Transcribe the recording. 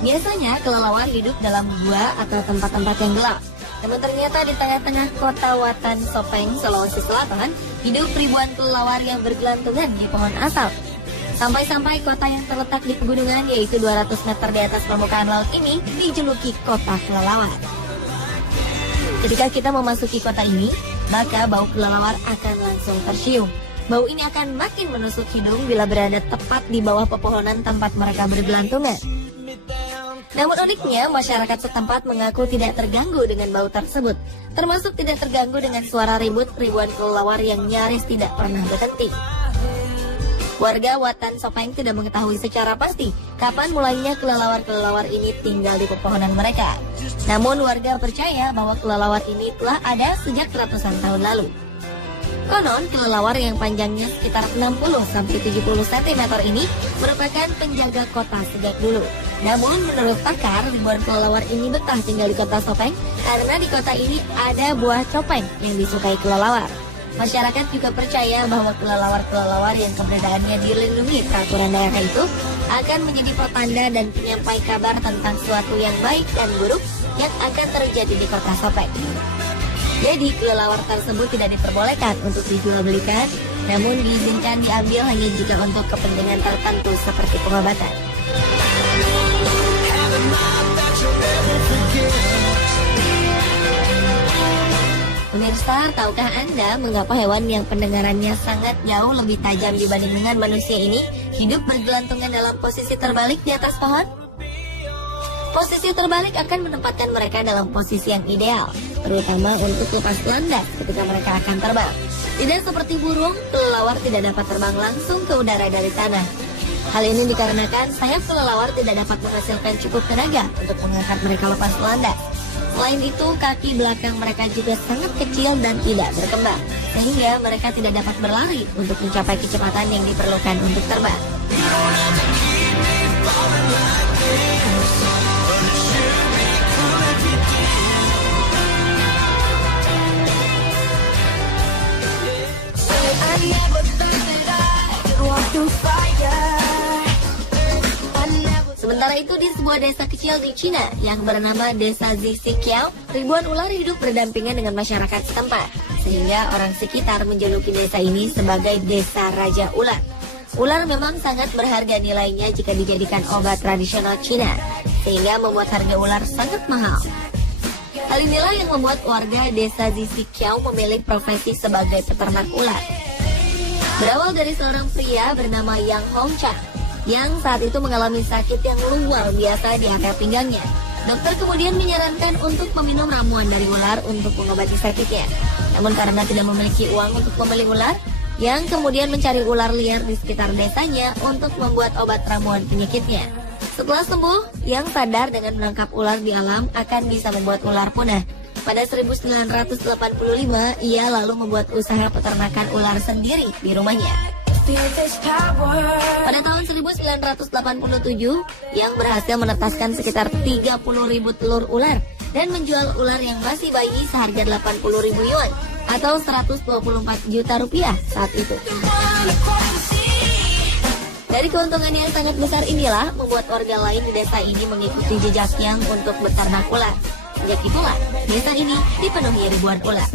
Biasanya kelelawar hidup dalam gua atau tempat-tempat yang gelap. Namun ternyata di tengah-tengah kota Watan Sopeng, Sulawesi Selatan, hidup ribuan kelelawar yang bergelantungan di pohon asal. Sampai-sampai kota yang terletak di pegunungan, yaitu 200 meter di atas permukaan laut ini, dijuluki kota kelelawar. Ketika kita memasuki kota ini, maka bau kelelawar akan langsung tercium. Bau ini akan makin menusuk hidung bila berada tepat di bawah pepohonan tempat mereka bergelantungan. Namun uniknya, masyarakat setempat mengaku tidak terganggu dengan bau tersebut, termasuk tidak terganggu dengan suara ribut ribuan kelelawar yang nyaris tidak pernah berhenti. Warga Watan Sopeng tidak mengetahui secara pasti kapan mulainya kelelawar-kelelawar ini tinggal di pepohonan mereka. Namun warga percaya bahwa kelelawar ini telah ada sejak ratusan tahun lalu. Konon, kelelawar yang panjangnya sekitar 60-70 cm ini merupakan penjaga kota sejak dulu. Namun, menurut pakar, ribuan kelelawar ini betah tinggal di kota Sopeng karena di kota ini ada buah copeng yang disukai kelelawar. Masyarakat juga percaya bahwa kelelawar-kelelawar yang keberadaannya dilindungi peraturan daerah itu akan menjadi pertanda dan penyampai kabar tentang sesuatu yang baik dan buruk yang akan terjadi di kota Sopeng. Jadi kelelawar tersebut tidak diperbolehkan untuk dijual belikan, namun diizinkan diambil hanya jika untuk kepentingan tertentu seperti pengobatan. Pemirsa, tahukah Anda mengapa hewan yang pendengarannya sangat jauh lebih tajam dibanding dengan manusia ini hidup bergelantungan dalam posisi terbalik di atas pohon? Posisi terbalik akan menempatkan mereka dalam posisi yang ideal, terutama untuk lepas landas ketika mereka akan terbang. Tidak seperti burung, kelelawar tidak dapat terbang langsung ke udara dari tanah. Hal ini dikarenakan sayap kelelawar tidak dapat menghasilkan cukup tenaga untuk mengangkat mereka lepas landas. Selain itu, kaki belakang mereka juga sangat kecil dan tidak berkembang, sehingga mereka tidak dapat berlari untuk mencapai kecepatan yang diperlukan untuk terbang. Sementara itu di sebuah desa kecil di Cina yang bernama Desa Zixiqiao, ribuan ular hidup berdampingan dengan masyarakat setempat, sehingga orang sekitar menjuluki desa ini sebagai Desa Raja Ular. Ular memang sangat berharga nilainya jika dijadikan obat tradisional Cina, sehingga membuat harga ular sangat mahal. Hal inilah yang membuat warga Desa Zixiqiao memilih profesi sebagai peternak ular. Berawal dari seorang pria bernama Yang Hongcha yang saat itu mengalami sakit yang luar biasa di area pinggangnya. Dokter kemudian menyarankan untuk meminum ramuan dari ular untuk mengobati sakitnya. Namun karena tidak memiliki uang untuk membeli ular, Yang kemudian mencari ular liar di sekitar desanya untuk membuat obat ramuan penyakitnya. Setelah sembuh, Yang sadar dengan menangkap ular di alam akan bisa membuat ular punah. Pada 1985, ia lalu membuat usaha peternakan ular sendiri di rumahnya. Pada tahun 1987, Yang berhasil menetaskan sekitar 30.000 telur ular dan menjual ular yang masih bayi seharga 80.000 yuan atau 124 juta rupiah saat itu. Dari keuntungan yang sangat besar inilah membuat warga lain di desa ini mengikuti jejak Yang untuk beternak ular. Sejak itulah desa ini dipenuhi ribuan ular.